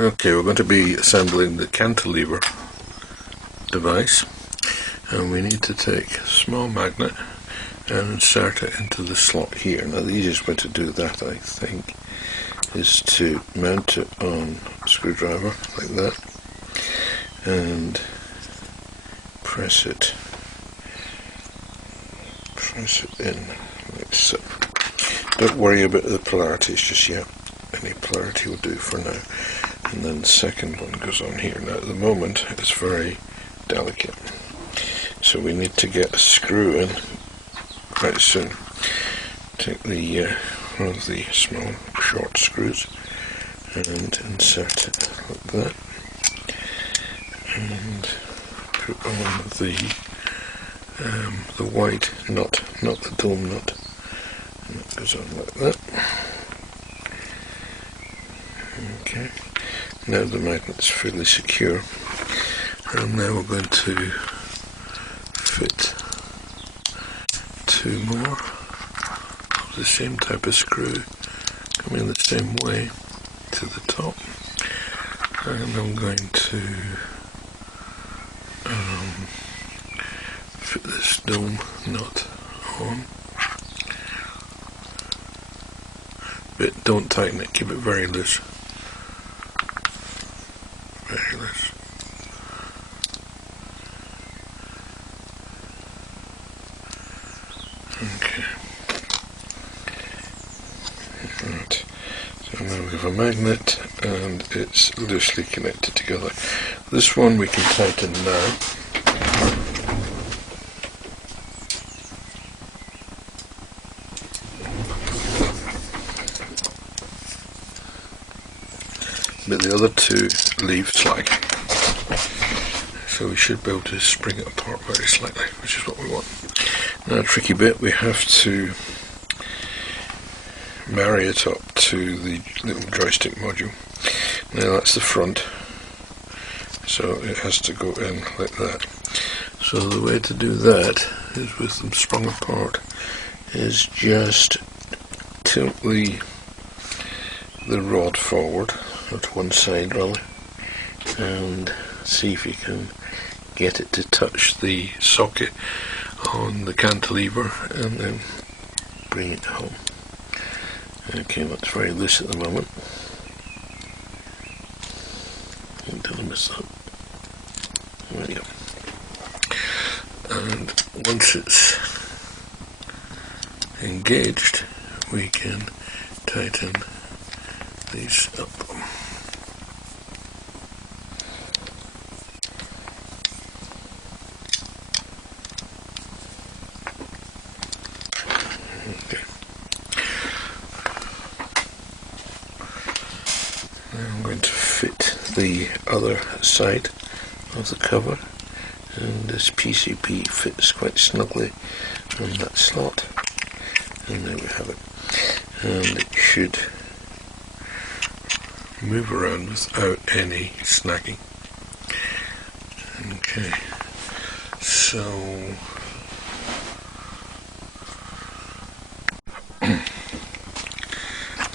Okay, we're going to be assembling the cantilever device, and we need to take a small magnet and insert it into the slot here. Now the easiest way to do that, I think, is to mount it on a screwdriver like that and press it in like so. Don't worry about the polarities just yet. Any polarity will do for now. And then the second one goes on here. Now at the moment it's very delicate, so we need to get a screw in quite soon. Take the one of the small short screws and insert it like that, and put on the wide nut, not the dome nut, and it goes on like that. Okay, now the magnet's fairly secure, and now we're going to fit two more of the same type of screw coming the same way to the top, and I'm going to fit this dome nut on, but don't tighten it, keep it very loose. Very loose. Okay. Right. So now we have a magnet and it's loosely connected together. This one we can tighten now. But the other two leave slack, so we should be able to spring it apart very slightly, which is what we want. Now a tricky bit, we have to marry it up to the little joystick module. Now that's the front, so it has to go in like that. So the way to do that is, with them sprung apart, is just tilt the rod forward to one side rather, and see if you can get it to touch the socket on the cantilever, and then bring it home. Okay, that's very loose at the moment. Until I miss that. There we go. And once it's engaged, we can tighten these up. Okay. Now I'm going to fit the other side of the cover, and this PCB fits quite snugly on that slot, and there we have it. And it should move around without any snagging. Okay, so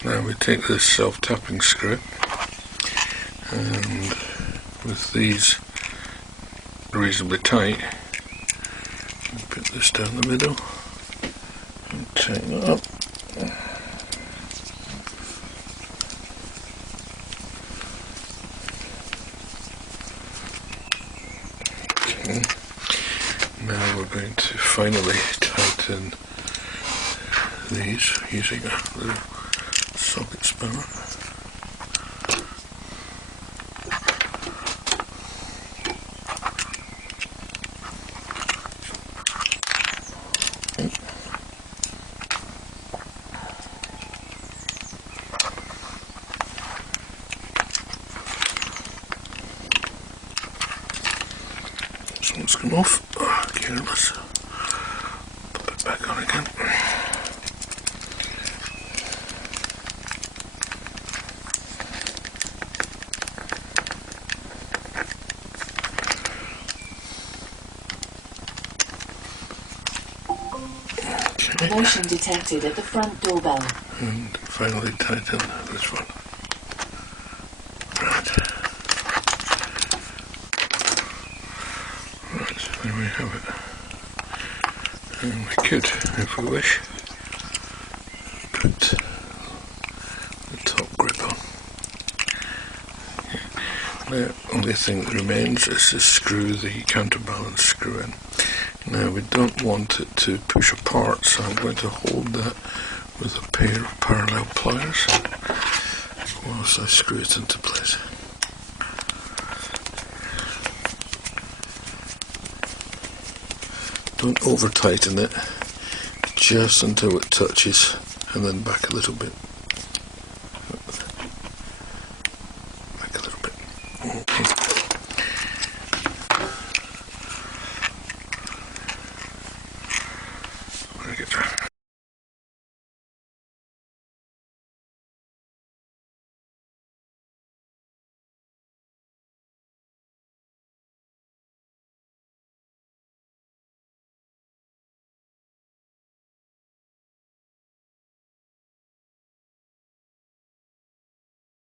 now we take this self-tapping screw, and with these reasonably tight, we put this down the middle and tighten it up. Okay. Now we're going to finally tighten these using a little socket spanner. This one's come off. Oh, careless. Put it back on again. Motion detected at the front doorbell. And finally tighten this one. Right. there we have it. And we could, if we wish, put the top grip on. The only thing that remains is to screw the counterbalance screw in. Now we don't want it to push apart, so I'm going to hold that with a pair of parallel pliers whilst I screw it into place. Don't over tighten it, just until it touches, and then back a little bit.